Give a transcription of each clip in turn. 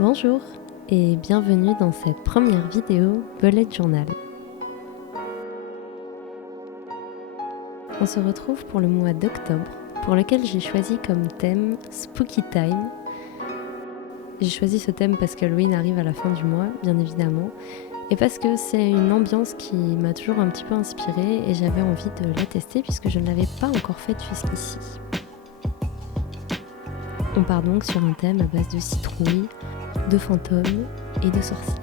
Bonjour et bienvenue dans cette première vidéo Bullet Journal. On se retrouve pour le mois d'octobre, pour lequel j'ai choisi comme thème Spooky Time. J'ai choisi ce thème parce qu'Halloween arrive à la fin du mois, bien évidemment, et parce que c'est une ambiance qui m'a toujours un petit peu inspirée et j'avais envie de la tester puisque je ne l'avais pas encore faite jusqu'ici. On part donc sur un thème à base de citrouilles, de fantômes et de sorcières.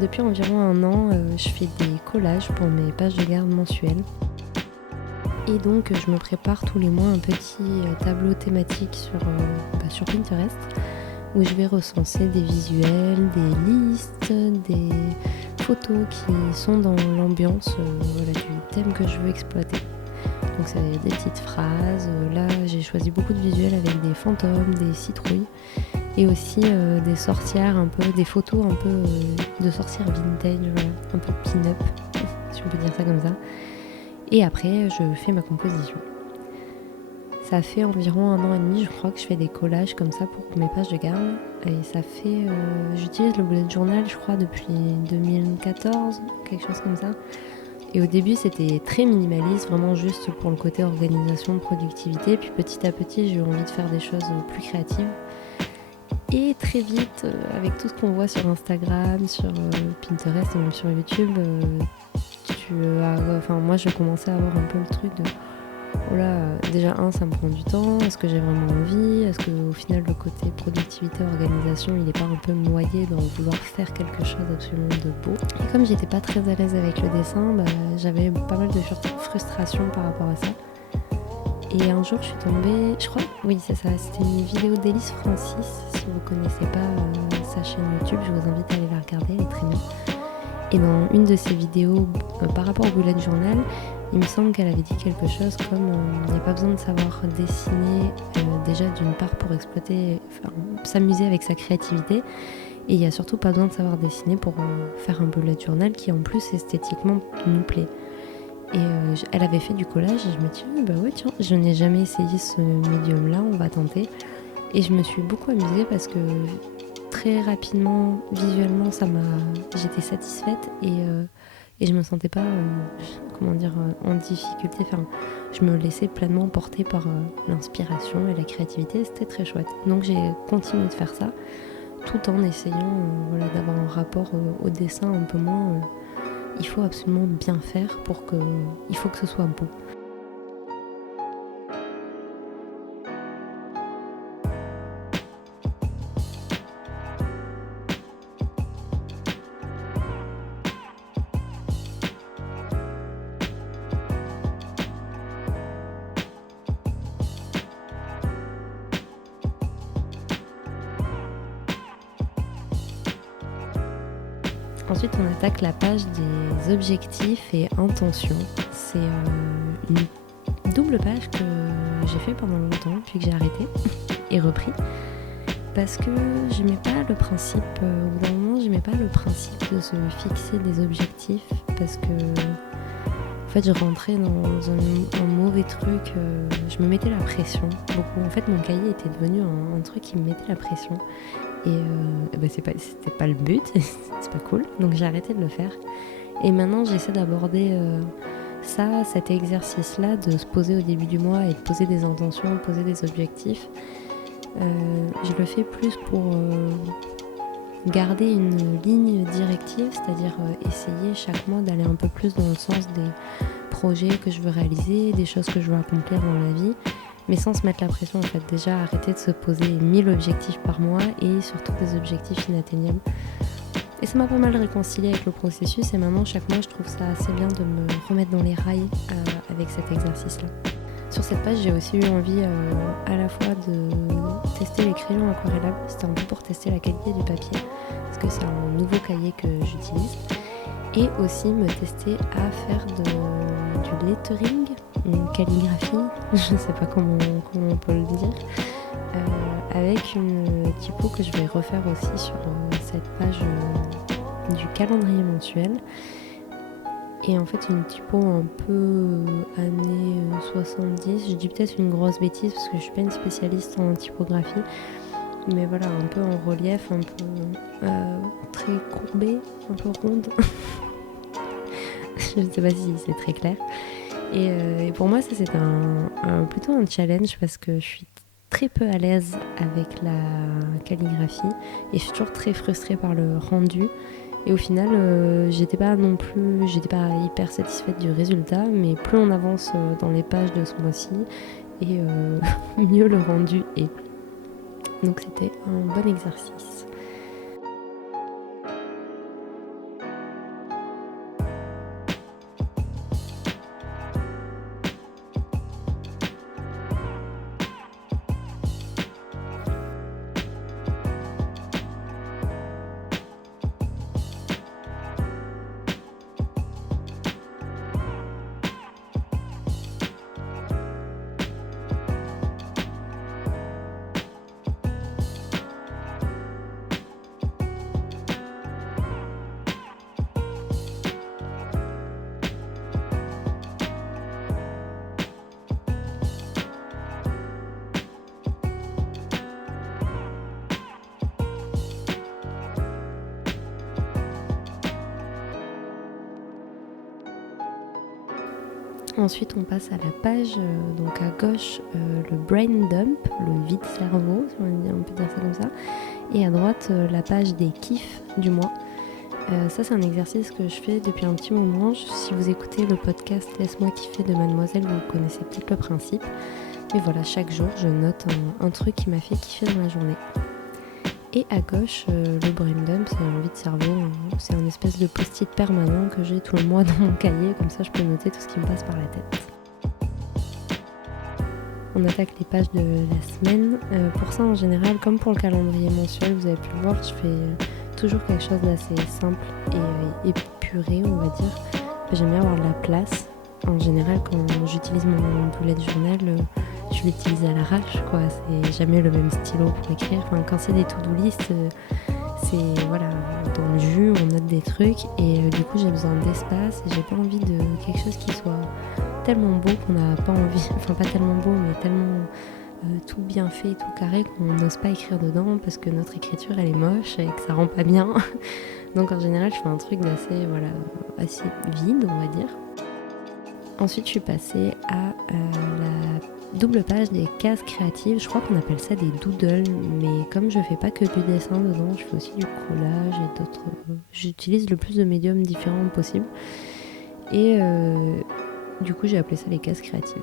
Depuis environ un an, je fais des collages pour mes pages de garde mensuelles. Et donc je me prépare tous les mois un petit tableau thématique sur Pinterest où je vais recenser des visuels, des listes, des photos qui sont dans l'ambiance du thème que je veux exploiter. Donc c'est des petites phrases, là j'ai choisi beaucoup de visuels avec des fantômes, des citrouilles et aussi des sorcières, des photos un peu de sorcières vintage, un peu pin-up, si on peut dire ça comme ça. Et après, je fais ma composition. Ça fait environ 1 an et demi, je crois, que je fais des collages comme ça pour mes pages de garde. Et ça fait... j'utilise le bullet journal, je crois, depuis 2014, quelque chose comme ça. Et au début, c'était très minimaliste, vraiment juste pour le côté organisation, productivité. Puis petit à petit, j'ai eu envie de faire des choses plus créatives. Et très vite, avec tout ce qu'on voit sur Instagram, sur Pinterest et même sur YouTube, moi je commençais à avoir un peu le truc de oh là, déjà ça me prend du temps, est-ce que j'ai vraiment envie, est-ce qu'au final le côté productivité, organisation, il n'est pas un peu noyé dans vouloir faire quelque chose absolument de beau. Et comme j'étais pas très à l'aise avec le dessin, j'avais pas mal de frustration par rapport à ça. Et un jour je suis tombée, je crois, oui c'est ça, c'était une vidéo d'Élise Francis, si vous connaissez pas sa chaîne YouTube, je vous invite à aller la regarder, elle est très bien. Et dans une de ses vidéos par rapport au bullet journal, il me semble qu'elle avait dit quelque chose comme il n'y a pas besoin de savoir dessiner déjà d'une part pour s'amuser avec sa créativité, et il n'y a surtout pas besoin de savoir dessiner pour faire un bullet journal qui en plus esthétiquement nous plaît. Et elle avait fait du collage et je me dis ouais tiens, je n'ai jamais essayé ce médium là, on va tenter. Et je me suis beaucoup amusée parce que très rapidement, visuellement, j'étais satisfaite et je me sentais pas en difficulté. Enfin, je me laissais pleinement porter par l'inspiration et la créativité, c'était très chouette. Donc j'ai continué de faire ça tout en essayant d'avoir un rapport au dessin un peu moins il faut absolument bien faire il faut que ce soit beau. Ensuite, on attaque la page des objectifs et intentions. C'est une double page que j'ai fait pendant longtemps, puis que j'ai arrêté et repris. Parce que j'aimais pas le principe, au bout d'un moment, j'aimais pas le principe de se fixer des objectifs. Parce que, en fait, je rentrais dans un mauvais truc. Je me mettais la pression beaucoup. En fait, mon cahier était devenu un truc qui me mettait la pression. Et c'était pas le but, c'est pas cool, donc j'ai arrêté de le faire. Et maintenant j'essaie d'aborder cet exercice-là, de se poser au début du mois et de poser des intentions, de poser des objectifs. Je le fais plus pour garder une ligne directive, c'est-à-dire essayer chaque mois d'aller un peu plus dans le sens des projets que je veux réaliser, des choses que je veux accomplir dans la vie, mais sans se mettre la pression en fait. Déjà arrêter de se poser 1000 objectifs par mois et surtout des objectifs inatteignables. Et ça m'a pas mal réconcilié avec le processus et maintenant chaque mois je trouve ça assez bien de me remettre dans les rails avec cet exercice-là. Sur cette page j'ai aussi eu envie à la fois de tester les crayons aquarellables, c'était un peu pour tester la qualité du papier parce que c'est un nouveau cahier que j'utilise, et aussi me tester à faire du lettering, une calligraphie, je ne sais pas comment on peut le dire, avec une typo que je vais refaire aussi sur cette page du calendrier mensuel. Et en fait une typo un peu années 70, je dis peut-être une grosse bêtise parce que je suis pas une spécialiste en typographie, mais voilà, un peu en relief, un peu très courbée, un peu ronde. Je ne sais pas si c'est très clair. Et pour moi, ça c'est plutôt un challenge parce que je suis très peu à l'aise avec la calligraphie et je suis toujours très frustrée par le rendu. Et au final, j'étais pas hyper satisfaite du résultat, mais plus on avance dans les pages de ce mois-ci, et mieux le rendu est. Donc c'était un bon exercice. Ensuite, on passe à la page, donc à gauche, le brain dump, le vide cerveau, si on peut dire ça comme ça, et à droite, la page des kiffs du mois. Ça, c'est un exercice que je fais depuis un petit moment. Si vous écoutez le podcast Laisse-moi kiffer de Mademoiselle, vous connaissez peut-être le principe. Mais voilà, chaque jour, je note un truc qui m'a fait kiffer dans la journée. Et à gauche, le brain dump, c'est un vide cerveau, c'est un espèce de post-it permanent que j'ai tout le mois dans mon cahier, comme ça je peux noter tout ce qui me passe par la tête. On attaque les pages de la semaine. Pour ça, en général, comme pour le calendrier mensuel, vous avez pu le voir, je fais toujours quelque chose d'assez simple et épuré, on va dire. J'aime bien avoir de la place. En général, quand j'utilise mon bullet journal, je l'utilise à l'arrache, quoi. C'est jamais le même stylo pour écrire. Enfin, quand c'est des to-do list, c'est voilà, dans le jus, on note des trucs et du coup j'ai besoin d'espace et j'ai pas envie de quelque chose qui soit tellement beau qu'on n'a pas envie, enfin pas tellement beau mais tellement tout bien fait, tout carré qu'on n'ose pas écrire dedans parce que notre écriture elle est moche et que ça rend pas bien. Donc en général je fais un truc assez vide, on va dire. Ensuite je suis passée à la double page des cases créatives. Je crois qu'on appelle ça des doodles, mais comme je fais pas que du dessin dedans, je fais aussi du collage et d'autres. J'utilise le plus de médiums différents possible. Et du coup j'ai appelé ça les cases créatives.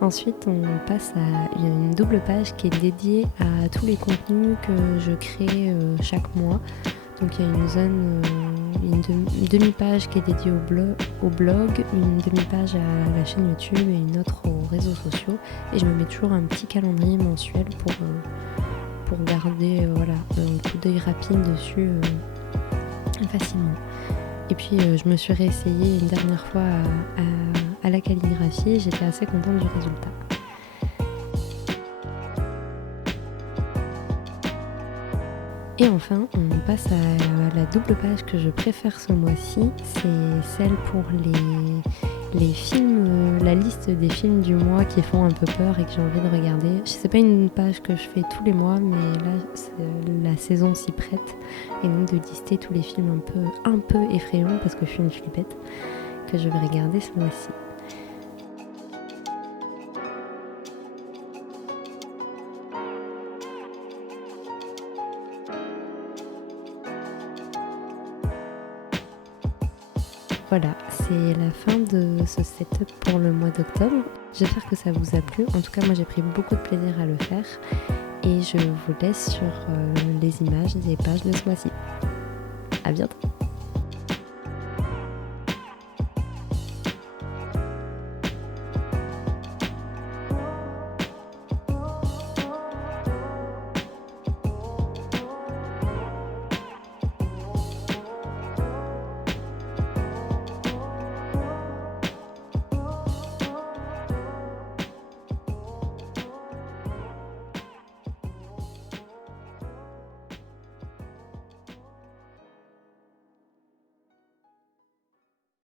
Ensuite, il y a une double page qui est dédiée à tous les contenus que je crée chaque mois. Donc il y a une zone, une demi-page qui est dédiée au blog, une demi-page à la chaîne YouTube et une autre aux réseaux sociaux. Et je me mets toujours un petit calendrier mensuel pour garder un coup d'œil rapide dessus facilement. Et puis je me suis réessayée une dernière fois à la calligraphie et j'étais assez contente du résultat. Et enfin, on passe à la double page que je préfère ce mois-ci. C'est celle pour les films, la liste des films du mois qui font un peu peur et que j'ai envie de regarder. C'est pas une page que je fais tous les mois, mais là, la saison s'y prête. Et donc de lister tous les films un peu effrayants, parce que je suis une flippette, que je vais regarder ce mois-ci. Voilà, c'est la fin de ce setup pour le mois d'octobre. J'espère que ça vous a plu. En tout cas, moi j'ai pris beaucoup de plaisir à le faire. Et je vous laisse sur les images des pages de ce mois-ci. À bientôt!